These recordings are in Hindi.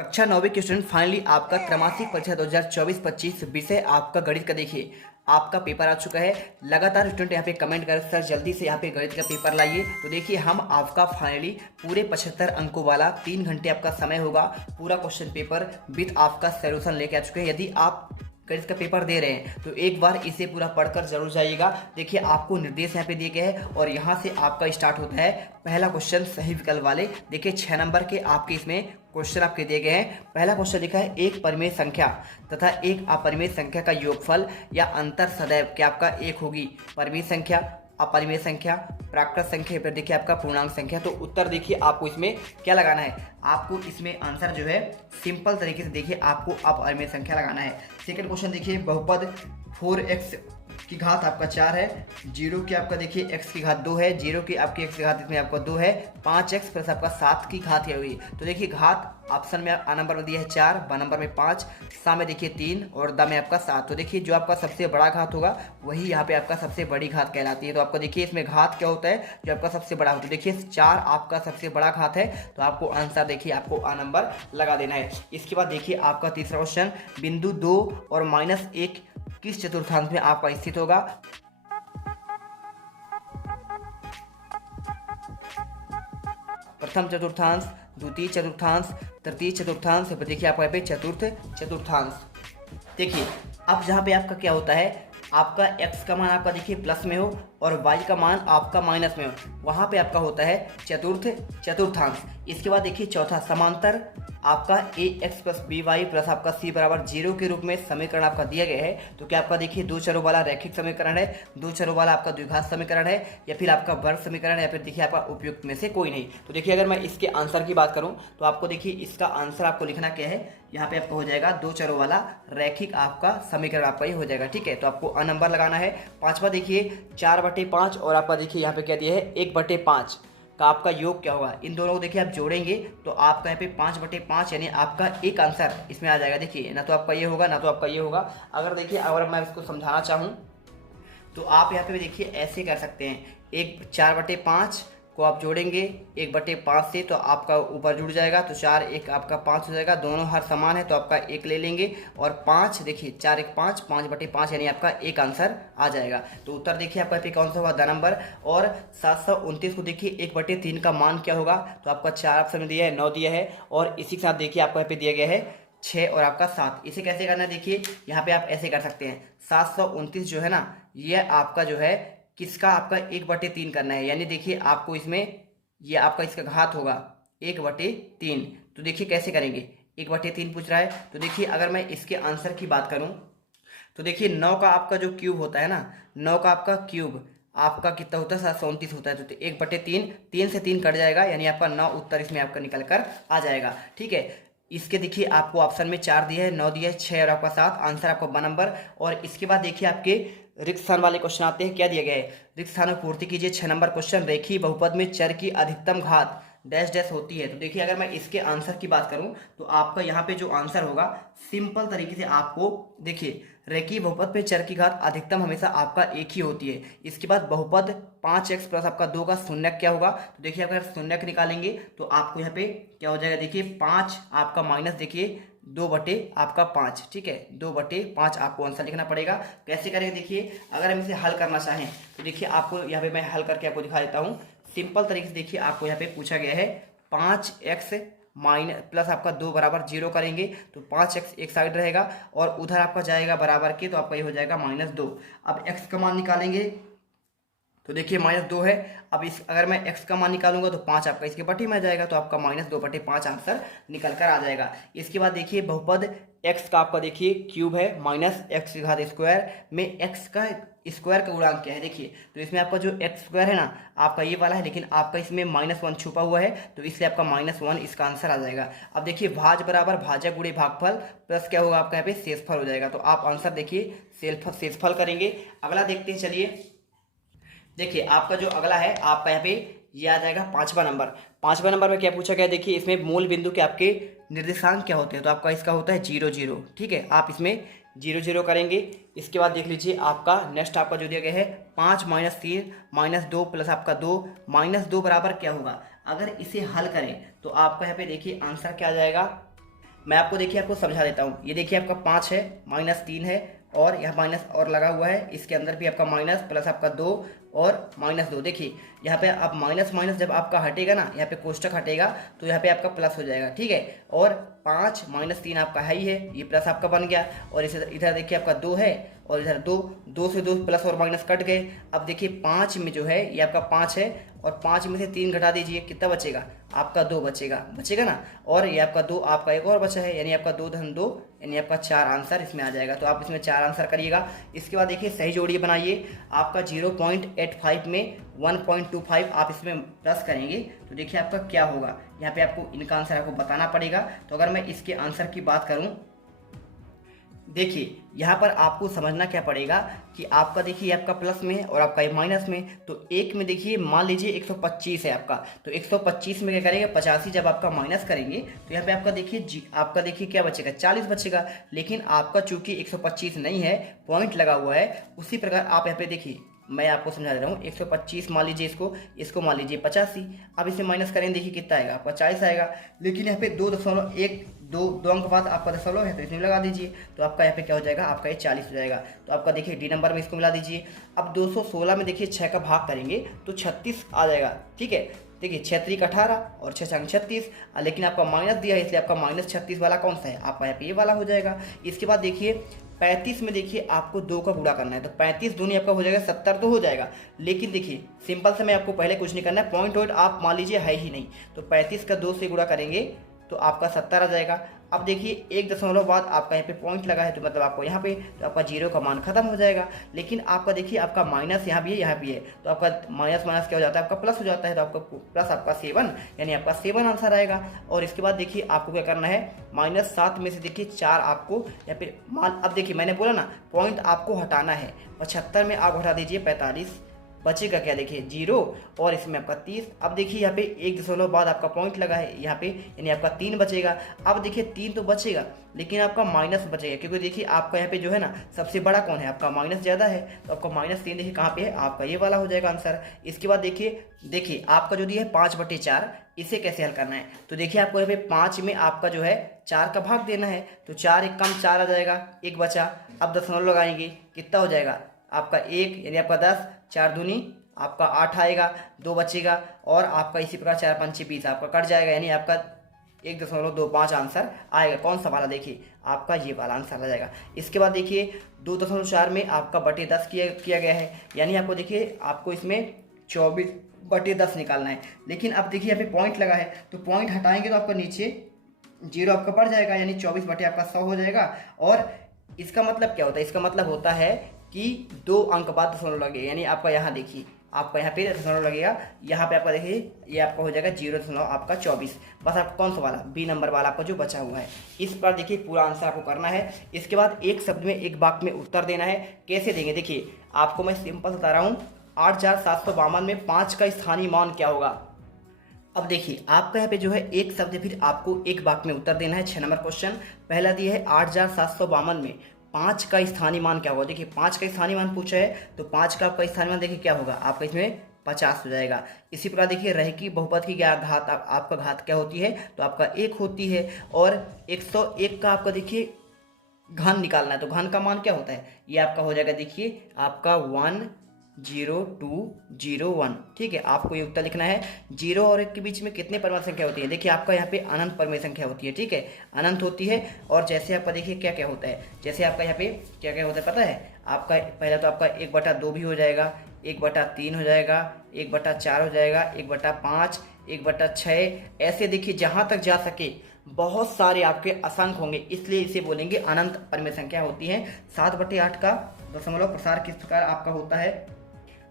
कक्षा 9वीं के स्टूडेंट फाइनली आपका त्रैमासिक परीक्षा 2024-25 विषय आपका गणित का देखिए आपका पेपर आ चुका है। लगातार स्टूडेंट यहाँ पे कमेंट कर सर जल्दी से यहाँ पे गणित का पेपर लाइए। तो देखिए हम आपका फाइनली पूरे 75 अंकों वाला 3 घंटे आपका समय होगा, पूरा क्वेश्चन पेपर विद आपका सोल्यूशन लेके आ चुके हैं। यदि आप गणित का पेपर दे रहे हैं तो एक बार इसे पूरा पढ़कर जरूर जाइएगा। देखिए आपको निर्देश यहाँ पे दिए गए हैं और यहाँ से आपका स्टार्ट होता है पहला क्वेश्चन सही विकल्प वाले। देखिए 6 नंबर के आपके इसमें क्वेश्चन आपके दिए गए हैं। पहला क्वेश्चन लिखा है एक परिमेय संख्या तथा एक अपरिमेय संख्या का योगफल या अंतर सदैव क्या आपका एक होगी। परिमेय संख्या, अपरिमेय संख्या, प्राकृत संख्या, फिर देखिए आपका पूर्णांक संख्या। तो उत्तर देखिए आपको इसमें क्या लगाना है, आपको इसमें आंसर जो है सिंपल तरीके से देखिए आपको अपरिमेय संख्या लगाना है। सेकंड क्वेश्चन देखिए बहुपद 4x की घात आपका 4 है, 0 की आपका देखिए x की घात 2 है, 0 की आपकी x की घात इसमें आपका 2 है, 5x प्लस आपका 7 की घात है हुई। तो देखिए घात ऑप्शन में आ नंबर में दिया है 4, ब नंबर में 5, सा में देखिए 3 और द में आपका 7। तो देखिए जो आपका सबसे बड़ा घात होगा वही यहाँ पे आपका सबसे बड़ी घात कहलाती है। तो आपको देखिए इसमें घात क्या होता है, जो आपका सबसे बड़ा होता है। देखिए 4 आपका सबसे बड़ा घात है तो आपको आंसर देखिए आपको आ नंबर लगा देना है। इसके बाद देखिए आपका तीसरा क्वेश्चन बिंदु 2 और -1 किस चतुर्थांश में आपका स्थित होगा। प्रथम चतुर्थांश, द्वितीय चतुर्थांश, तृतीय चतुर्थांश, फिर देखिए आपका यहाँ पे चतुर्थ चतुर्थांश। देखिए अब जहाँ पे आपका क्या होता है, आपका x का मान आपका देखिए प्लस में हो और y का मान आपका माइनस में हो, वहाँ पे आपका होता है चतुर्थ चतुर्थांश। इसके बाद देखिए चौथा समांतर आपका ax प्लस by प्लस आपका c बराबर 0 के रूप में समीकरण आपका दिया गया है। तो क्या आपका देखिए दो चरों वाला रैखिक समीकरण है, दो चरों वाला आपका द्विघात समीकरण है, या फिर आपका वर्ग समीकरण है, या फिर देखिए आपका उपयुक्त में से कोई नहीं। तो देखिए अगर मैं इसके आंसर की बात करूं तो आपको देखिए इसका आंसर आपको लिखना क्या है, यहाँ पे आपका हो जाएगा दो चरों वाला रैखिक आपका समीकरण आपका ये हो जाएगा। ठीक है, तो आपको अ नंबर लगाना है। पांचवा देखिए 4/5 और आपका देखिए यहाँ पे क्या दिया है 1/5 का आपका योग क्या होगा। इन दोनों को देखिए आप जोड़ेंगे तो आपका यहाँ पे 5/5 यानी आपका एक आंसर इसमें आ जाएगा। देखिए ना तो आपका ये होगा ना तो आपका ये होगा। अगर देखिए अगर मैं इसको समझाना चाहूँ तो आप यहाँ पे भी देखिए ऐसे कर सकते हैं, एक 4/5 को आप जोड़ेंगे 1/5 से तो आपका ऊपर जुड़ जाएगा, तो 4 1 आपका 5 हो जाएगा। दोनों हर समान है तो आपका 1 ले लेंगे और 5 देखिए 4 1 5, 5/5 यानी आपका एक आंसर आ जाएगा। तो उत्तर देखिए आपका पे कौन सा हुआ, द नंबर। और 729 को देखिए 1/3 का मान क्या होगा, तो आपका 4 ऑप्शन में दिया है, 9 दिया है और इसी के साथ देखिए आपको यहाँ पे दिया गया है 6 और आपका 7। इसे कैसे करना है देखिए यहाँ पे आप ऐसे कर सकते हैं, 729 जो है ना ये आपका जो है किसका आपका 1/3 करना है, यानी देखिए आपको इसमें ये आपका इसका घात होगा 1/3। तो देखिए कैसे करेंगे, 1/3 पूछ रहा है। तो देखिए अगर मैं इसके आंसर की बात करूं तो देखिए 9 का आपका जो क्यूब होता है ना, 9 का आपका क्यूब आपका कितना होता है 729 होता है। तो 1/3, 3 से 3 कट जाएगा यानी आपका 9 उत्तर इसमें आपका निकल कर आ जाएगा। ठीक है, इसके देखिए आपको ऑप्शन में 4 दिया है, 9 दिया है, 6 और आपका 7, आंसर आपका ब नंबर। और इसके बाद देखिए आपके रिक्त स्थान वाले क्वेश्चन आते हैं। क्या दिया गया है, रिक्त स्थान में पूर्ति कीजिए। 6 नंबर क्वेश्चन, रेखीय बहुपद में चर की अधिकतम घात डैश डैश होती है। तो देखिए अगर मैं इसके आंसर की बात करूं तो आपका यहाँ पे जो आंसर होगा सिंपल तरीके से आपको देखिए रेखीय बहुपद में चर की घात अधिकतम हमेशा आपका एक ही होती है। इसके बाद बहुपद 5x प्लस आपका 2 का शून्यक क्या होगा, तो देखिए अगर शून्यक निकालेंगे तो आपको यहाँ पे क्या हो जाएगा, देखिए 5 आपका माइनस देखिए 2/5। ठीक है, 2/5 आपको आंसर लिखना पड़ेगा। कैसे करेंगे देखिए, अगर हम इसे हल करना चाहें तो देखिए आपको यहाँ पे मैं हल करके आपको दिखा देता हूँ सिंपल तरीके से। देखिए आपको यहाँ पे पूछा गया है 5x माइनस प्लस आपका 2 बराबर 0 करेंगे तो 5x एक साइड रहेगा और उधर आपका जाएगा बराबर के, तो आपका ये हो जाएगा -2। अब x का मान निकालेंगे तो देखिए -2 है। अब इस अगर मैं x का मान निकालूंगा तो 5 आपका इसके पट्टी में आ जाएगा, तो आपका -2/5 आंसर निकल कर आ जाएगा। इसके बाद देखिए बहुपद x का आपका देखिए क्यूब है -x की घात स्क्वायर में x का स्क्वायर का गुणांक क्या है देखिए। तो इसमें आपका जो x स्क्वायर है ना आपका ये वाला है, लेकिन आपका इसमें -1 छुपा हुआ है तो इसलिए आपका -1 इसका आंसर आ जाएगा। अब देखिए भाज बराबर भाजक गुणे भागफल प्लस क्या होगा आपका यहाँ पे शेषफल हो जाएगा। तो आप आंसर देखिए शेषफल करेंगे। अगला देखते हैं, चलिए देखिए आपका जो अगला है आपका यहाँ पे ये आ जाएगा 5वां नंबर। 5वां नंबर में क्या पूछा गया देखिए, इसमें मूल बिंदु के आपके निर्देशांक क्या होते हैं, तो आपका इसका होता है 0 0। ठीक है, आप इसमें 0 0 करेंगे। इसके बाद देख लीजिए आपका नेक्स्ट आपका जो दिया गया है 5 - 3 -2 प्लस आपका 2 -2 बराबर क्या होगा। अगर इसे हल करें तो आपका यहाँ पे देखिए आंसर क्या आ जाएगा, मैं आपको देखिए आपको समझा देता हूँ। ये देखिए आपका 5 है, -3 है, और यहाँ माइनस और लगा हुआ है, इसके अंदर भी आपका माइनस प्लस आपका 2 और -2। देखिए यहाँ पे आप माइनस माइनस जब आपका हटेगा ना, यहाँ पे कोष्टक हटेगा तो यहाँ पे आपका प्लस हो जाएगा, ठीक है। और 5 -3 आपका है ही है, ये प्लस आपका बन गया। और इसे इधर देखिए आपका 2 है, और इधर 2, 2 से 2 प्लस और माइनस कट गए। अब देखिए 5 में जो है ये आपका 5 है, और 5 में से 3 घटा दीजिए, कितना बचेगा? आपका 2 बचेगा ना। और ये आपका 2, आपका एक और बचा है, यानी आपका 2 धन 2, यानी आपका 4 आंसर इसमें आ जाएगा। तो आप इसमें 4 आंसर करिएगा। इसके बाद देखिए सही जोड़िए बनाइए। आपका 0.85 में 1.25 आप इसमें प्लस करेंगे तो देखिए आपका क्या होगा। यहाँ पे आपको इनका आंसर आपको बताना पड़ेगा। तो अगर मैं इसके आंसर की बात करूँ, देखिए यहाँ पर आपको समझना क्या पड़ेगा कि आपका देखिए आपका प्लस में है और आपका ये माइनस में। तो एक में देखिए मान लीजिए 125 है आपका, तो 125 में क्या करेंगे 85 जब आपका माइनस करेंगे तो यहाँ पे आपका देखिए आपका देखिए क्या बचेगा, 40 बचेगा। लेकिन आपका चूंकि 125 नहीं है, पॉइंट लगा हुआ है, उसी प्रकार आप यहाँ पे देखिए मैं आपको समझा दे रहा हूँ। 125 मान लीजिए, इसको मान लीजिए 85। अब इसे माइनस करेंगे, देखिए कितना आएगा आपका 40 आएगा। लेकिन यहाँ पे 2 अंक बाद आपका दशमलव है तो इसमें लगा दीजिए, तो आपका यहाँ पे क्या हो जाएगा, आपका ये 40 हो जाएगा। तो आपका देखिए डी नंबर में इसको मिला दीजिए। अब 216 में देखिए 6 का भाग करेंगे तो 36 आ जाएगा, ठीक है। देखिए 6 3 18 और 6 6 36, लेकिन आपका माइनस दिया है इसलिए आपका -36 वाला कौन सा है, आपका यहाँ पे ये वाला हो जाएगा। इसके बाद देखिए 35 में देखिए आपको 2 का गुणा करना है, तो 35 दूनी आपका हो जाएगा 70 तो हो जाएगा। लेकिन देखिए सिंपल से मैं आपको पहले कुछ नहीं करना है, पॉइंट आप मान लीजिए है ही नहीं, तो 35 का 2 से गुणा करेंगे तो आपका 70 आ जाएगा। अब देखिए 1 दशमलव बाद आपका यहाँ पे पॉइंट लगा है, तो मतलब आपको यहाँ पे तो आपका 0 का मान खत्म हो जाएगा। लेकिन आपका देखिए आपका माइनस यहाँ भी है, यहाँ भी है, तो आपका माइनस माइनस क्या हो जाता है, आपका प्लस हो जाता है। तो आपका प्लस आपका 7, यानी आपका 7 आंसर आएगा। और इसके बाद देखिए आपको क्या करना है, -7 में से देखिए 4 आपको या फिर मान, अब देखिए मैंने बोला ना पॉइंट आपको हटाना है। 75 में आप हटा दीजिए 45, बचेगा क्या, देखिए 0 और इसमें आपका 30। अब देखिए यहाँ पे 1 दशमलव बाद आपका पॉइंट लगा है यहाँ पे, यानी आपका 3 बचेगा। अब देखिए 3 तो बचेगा, लेकिन आपका माइनस बचेगा, क्योंकि देखिए आपका यहाँ पे जो है ना सबसे बड़ा कौन है, आपका माइनस ज़्यादा है। तो आपका -3 देखिए कहाँ पे है, आपका ये वाला हो जाएगा आंसर। इसके बाद देखिए आपका जो दिया है 5/4, इसे कैसे हल करना है। तो देखिए आपको यहाँ पे 5 में आपका जो है 4 का भाग देना है, तो 4 एक कम 4 आ जाएगा, 1 बचा। अब दशमलव लगाएंगे, कितना हो जाएगा आपका 1, यानी आपका 10, 4 दूनी आपका 8 आएगा, 2 बचेगा। और आपका इसी प्रकार 4 5 20 आपका कट जाएगा, यानी आपका 1.25 आंसर आएगा। कौन सा वाला, देखिए आपका ये वाला आंसर आ जाएगा। इसके बाद देखिए 2.4 में आपका बटे 10 किया गया है, यानी आपको देखिए आपको इसमें 24/10 निकालना है। लेकिन अब देखिए यहाँ पे पॉइंट लगा है, तो पॉइंट हटाएंगे तो आपका नीचे 0 आपका बढ़ जाएगा, यानी 24 बटे आपका 100 हो जाएगा। और इसका मतलब क्या होता है, इसका मतलब होता है कि 2 अंक बाद दशमलव लगे, यानी आपका यहाँ देखिए आपका यहाँ पे दशमलव लगेगा, यहाँ पे आपका देखिए ये आपका हो जाएगा 0.24। बस आपका कौन सा वाला, बी नंबर वाला आपका जो बचा हुआ है। इस पर देखिए पूरा आंसर आपको करना है। इसके बाद एक शब्द में एक वाक्य में उत्तर देना है। कैसे देंगे, देखिए आपको मैं सिंपल बता रहा हूँ। 8752 में 5 का स्थानीय मान क्या होगा। अब देखिए आपका यहाँ पे जो है एक शब्द है, फिर आपको एक वाक्य में उत्तर देना है। 6 नंबर क्वेश्चन पहला दिया है 8752 में 5 का स्थानीय मान क्या होगा। देखिए 5 का स्थानीय मान पूछा है, तो 5 का आपका स्थानीय मान देखिए क्या होगा, आपका इसमें 50 हो जाएगा। इसी प्रकार देखिए रैखिक बहुपद की क्या घात, आपका घात क्या होती है, तो आपका 1 होती है। और 101 का आपका देखिए घन निकालना है, तो घन का मान क्या होता है, ये आपका हो जाएगा देखिए आपका 10201। ठीक है, आपको ये उत्तर लिखना है। 0 और 1 के बीच में कितने परमाणु संख्या होती है, देखिए आपका यहाँ पे अनंत परमाणु संख्या होती है। ठीक है, अनंत होती है। और जैसे आपका देखिए क्या क्या होता है, जैसे आपका यहाँ पे क्या क्या होता है पता है, आपका पहला तो आपका 1/2 भी हो जाएगा, 1/3 हो जाएगा, 1/4 हो जाएगा, 1/5, 1/6। ऐसे देखिए जहाँ तक जा सके बहुत सारे आपके असंख्य होंगे, इसलिए इसे बोलेंगे अनंत परमेय संख्या होती है। 7/8 का दशमलव प्रसार किस प्रकार आपका होता है।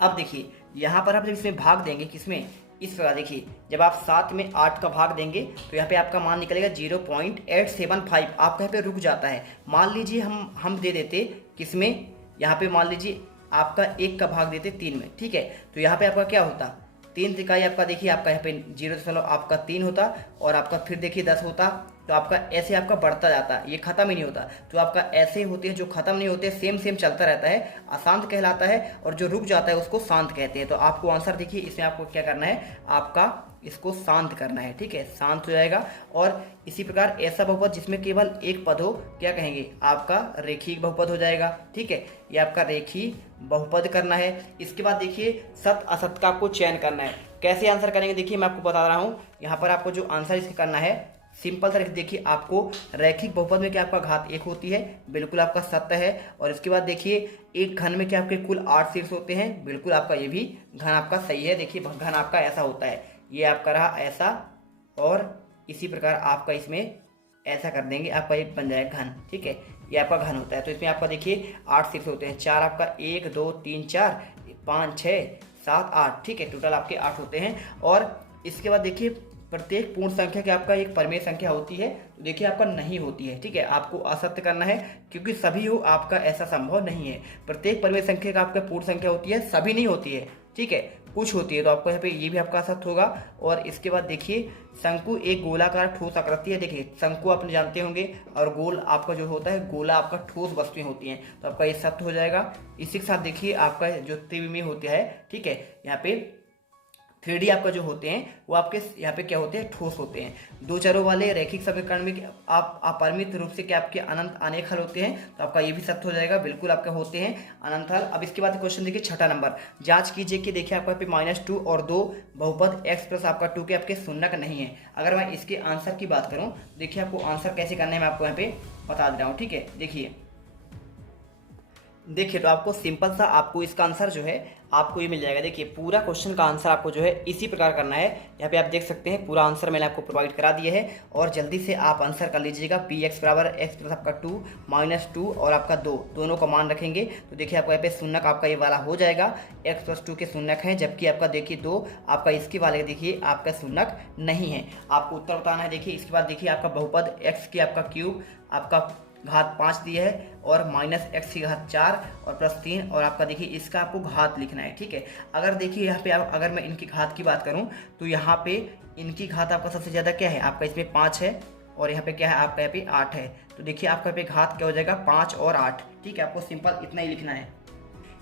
अब देखिए यहाँ पर आप जब इसमें भाग देंगे किसमें, इस प्रकार देखिए जब आप 7 में 8 का भाग देंगे तो यहाँ पे आपका मान निकलेगा 0.875। आपका यहाँ पे रुक जाता है। मान लीजिए हम दे देते किसमें, यहाँ पे मान लीजिए आपका 1 का भाग देते 3 में। ठीक है, तो यहाँ पे आपका क्या होता, 3 तिहाई आपका देखिए आपका यहाँ पे 0.3 होता, और आपका फिर देखिए 10 होता। तो आपका ऐसे आपका बढ़ता जाता है, ये खत्म ही नहीं होता। तो आपका ऐसे होते हैं जो खत्म नहीं होते, सेम चलता रहता है, अशांत कहलाता है। और जो रुक जाता है उसको शांत कहते हैं। तो आपको आंसर देखिए इसमें आपको क्या करना है, आपका इसको शांत करना है, ठीक है, शांत हो जाएगा। और इसी प्रकार ऐसा बहुपद जिसमें केवल एक पद हो, क्या कहेंगे, आपका रेखीय बहुपद हो जाएगा, ठीक है, ये आपका रेखीय बहुपद करना है। इसके बाद देखिए सत असत का आपको चयन करना है। कैसे आंसर करेंगे देखिए मैं आपको बता रहा हूँ। यहाँ पर आपको जो आंसर इसका करना है सिंपल तरीके से देखिए, आपको रैखिक बहुपद में क्या आपका घात 1 होती है, बिल्कुल आपका सत्य है। और इसके बाद देखिए एक घन में क्या आपके कुल 8 शीर्ष होते हैं, बिल्कुल आपका ये भी घन आपका सही है। देखिए घन आपका ऐसा होता है, ये आपका रहा ऐसा, और इसी प्रकार आपका इसमें ऐसा कर देंगे, आपका एक बन जाएगा घन, ठीक है, ये आपका घन होता है। तो इसमें आपका देखिए 8 शीर्ष होते हैं, 4 आपका 1 2 3 4 5 6 7 8, ठीक है, टोटल आपके 8 होते हैं। और इसके बाद देखिए प्रत्येक पूर्ण संख्या की आपका एक परिमेय संख्या होती है, तो देखिए आपका नहीं होती है, ठीक है, आपको असत्य करना है क्योंकि सभी हो आपका ऐसा संभव नहीं है। प्रत्येक परिमेय संख्या का आपका पूर्ण संख्या होती है, सभी नहीं होती है, ठीक है, कुछ होती है, तो आपको यहाँ पे ये भी आपका असत्य होगा। और इसके बाद देखिए शंकु एक गोलाकार ठोस आकृति है। देखिए शंकु आप जानते होंगे, और गोल आपका जो होता है गोला आपका ठोस वस्तुएं होती हैं, तो आपका ये सत्य हो जाएगा। इसी के साथ देखिए आपका जो त्रिविमीय होता है, ठीक है, यहाँ पे 3D आपका जो होते हैं वो आपके यहाँ पे क्या होते हैं, ठोस होते हैं। दो चरों वाले रैखिक समीकरण में आप अपरिमित रूप से क्या आपके अनंत अनेक हल होते हैं, तो आपका ये भी सत्य हो जाएगा, बिल्कुल आपके होते हैं अनंत हल। अब इसके बाद क्वेश्चन देखिए 6ठा नंबर, जांच कीजिए कि देखिए आपका पे -2 और 2 बहुपद x प्लस आपका 2 के आपके शून्यक नहीं है। अगर मैं इसके आंसर की बात करूँ, देखिए आपको आंसर कैसे करना है मैं आपको यहाँ पे बता दे रहा हूँ, ठीक है। देखिए तो आपको सिंपल सा आपको इसका आंसर जो है आपको ये मिल जाएगा। देखिए पूरा क्वेश्चन का आंसर आपको जो है इसी प्रकार करना है। यहाँ पे आप देख सकते हैं पूरा आंसर मैंने आपको प्रोवाइड करा दिया है, और जल्दी से आप आंसर कर लीजिएगा। px बराबर x प्लस आपका 2 -2 और आपका 2 दोनों का मान रखेंगे, तो देखिए आपका यहाँ पे शून्यक आपका ये वाला हो जाएगा, x प्लस 2 के शून्यक है, जबकि आपका देखिए 2 आपका इसके वाले देखिए आपका शून्यक नहीं है। आपको उत्तर बताना है। देखिए इसके बाद देखिए आपका बहुपद x की आपका क्यूब आपका घात 5 दिया है, और -x की घात 4 और +3, और आपका देखिए इसका आपको घात लिखना है, ठीक है। अगर देखिए यहाँ पे अगर मैं इनकी घात की बात करूँ तो यहाँ पे इनकी घात आपका सबसे ज़्यादा क्या है, आपका इसमें 5 है, और यहाँ पे क्या है आपका यहाँ पे 8 है, तो देखिए आपका यहाँ पे घात क्या हो जाएगा 5 और 8, ठीक है। आपको सिंपल इतना ही लिखना है।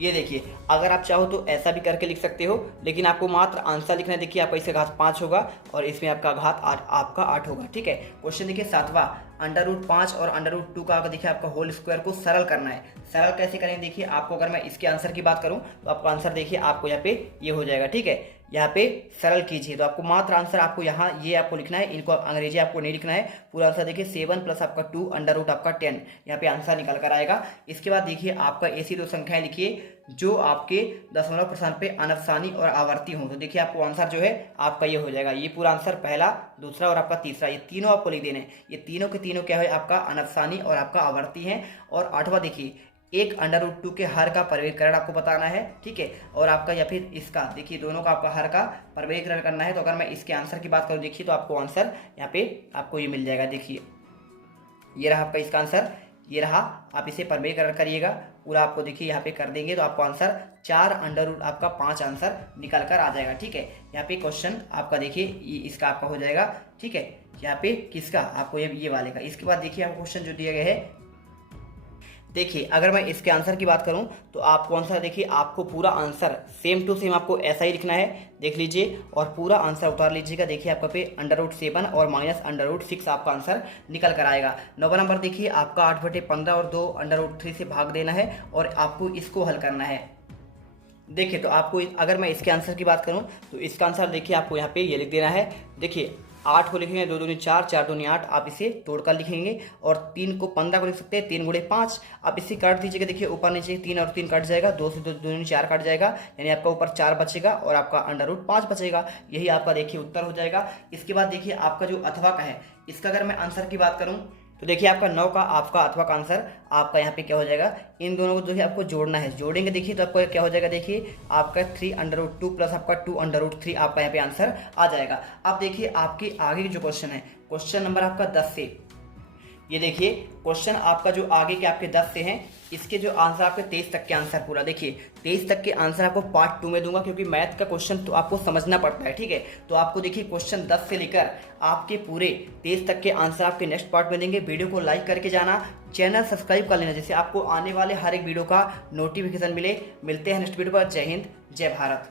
ये देखिए अगर आप चाहो तो ऐसा भी करके लिख सकते हो, लेकिन आपको मात्र आंसर लिखना है। देखिए आपका इसका घात 5 होगा और इसमें आपका घात आपका 8 होगा, ठीक है। क्वेश्चन देखिए 7वां, √5 और √2 का देखिए आपका होल स्क्वायर को सरल करना है। सरल कैसे करेंगे देखिए आपको, अगर मैं इसके आंसर की बात करूं तो आपका आंसर देखिए आपको यहाँ पे ये हो जाएगा, ठीक है। यहाँ पे सरल कीजिए, तो आपको मात्र आंसर आपको यहाँ ये आपको लिखना है, इनको अंग्रेजी आपको नहीं लिखना है। पूरा आंसर देखिए 7 प्लस आपका 2 √ आपका 10, यहाँ पे आंसर निकल कर आएगा। इसके बाद देखिए आपका ऐसी दो संख्याएं लिखिए जो आपके दशमलव प्रस्थान पे अनफसानी और आवर्ती हों, तो देखिए आपको आंसर जो है आपका ये हो जाएगा। ये पूरा आंसर पहला, दूसरा और आपका तीसरा, ये तीनों आपको लिख देने। ये तीनों के तीनों क्या है आपका अनफसानी और आपका आवर्ती हैं। और 8वां देखिए एक √2 के हर का परिवर्गीकरण आपको बताना है, ठीक है। और आपका या फिर इसका देखिए दोनों का आपका हर का परिवर्गीकरण करना है। तो अगर मैं इसके आंसर की बात करूँ देखिए तो आपको आंसर यहाँ पे आपको ये मिल जाएगा। देखिए ये रहा आपका इसका आंसर, ये रहा, आप इसे परिवर्गीकरण करिएगा पूरा, आपको देखिए यहाँ पे कर देंगे तो आपको आंसर 4 आपका 5 आंसर निकल कर आ जाएगा, ठीक है। यहाँ पे क्वेश्चन आपका देखिए इसका आपका हो जाएगा, ठीक है। यहाँ पे किसका आपको ये वाले का। इसके बाद देखिए आपको क्वेश्चन जो दिया गया है, देखिए अगर मैं इसके आंसर की बात करूं तो आपको आंसर देखिए आपको पूरा आंसर सेम टू सेम आपको ऐसा ही लिखना है, देख लीजिए, और पूरा आंसर उतार लीजिएगा। देखिए आपका पे √7 और -√6 आपका आंसर निकल कर आएगा। 9वां नंबर देखिए आपका 8/15 और 2 √3 से भाग देना है, और आपको इसको हल करना है। देखिए तो आपको अगर मैं इसके आंसर की बात करूं तो इसका आंसर देखिए आपको यहाँ पे ये लिख देना है। देखिए 8 को लिखेंगे 2 दूनी 4, 4 दूनी 8, आप इसे तोड़कर लिखेंगे, और 3 को 15 को लिख सकते हैं 3 × 5, आप इसे काट दीजिएगा। देखिए ऊपर नीचे 3 और 3 कट जाएगा, 2 से 2 दूनी 4 कट जाएगा, यानी आपका ऊपर 4 बचेगा और आपका √5 बचेगा। यही आपका देखिए उत्तर हो जाएगा। इसके बाद देखिए आपका जो अथवा का है, इसका अगर मैं आंसर की बात करूँ तो देखिए आपका 9 का आपका अथवा का आंसर आपका यहाँ पे क्या हो जाएगा, इन दोनों को जो है आपको जोड़ना है। जोड़ेंगे देखिए तो आपको क्या हो जाएगा, देखिए आपका 3 √2 प्लस आपका 2 √3 आपका यहाँ पे आंसर आ जाएगा। अब देखिए आपके आगे जो क्वेश्चन है, क्वेश्चन नंबर आपका 10 से, ये देखिए क्वेश्चन आपका जो आगे के आपके 10 से हैं, इसके जो आंसर आपके 23 तक के आंसर पूरा देखिए 23 तक के आंसर आपको पार्ट 2 में दूंगा, क्योंकि मैथ का क्वेश्चन तो आपको समझना पड़ता है, ठीक है। तो आपको देखिए क्वेश्चन 10 से लेकर आपके पूरे 23 तक के आंसर आपके नेक्स्ट पार्ट में देंगे। वीडियो को लाइक करके जाना, चैनल सब्सक्राइब कर लेना, जिससे आपको आने वाले हर एक वीडियो का नोटिफिकेशन मिले। मिलते हैं नेक्स्ट वीडियो पर। जय हिंद, जय भारत।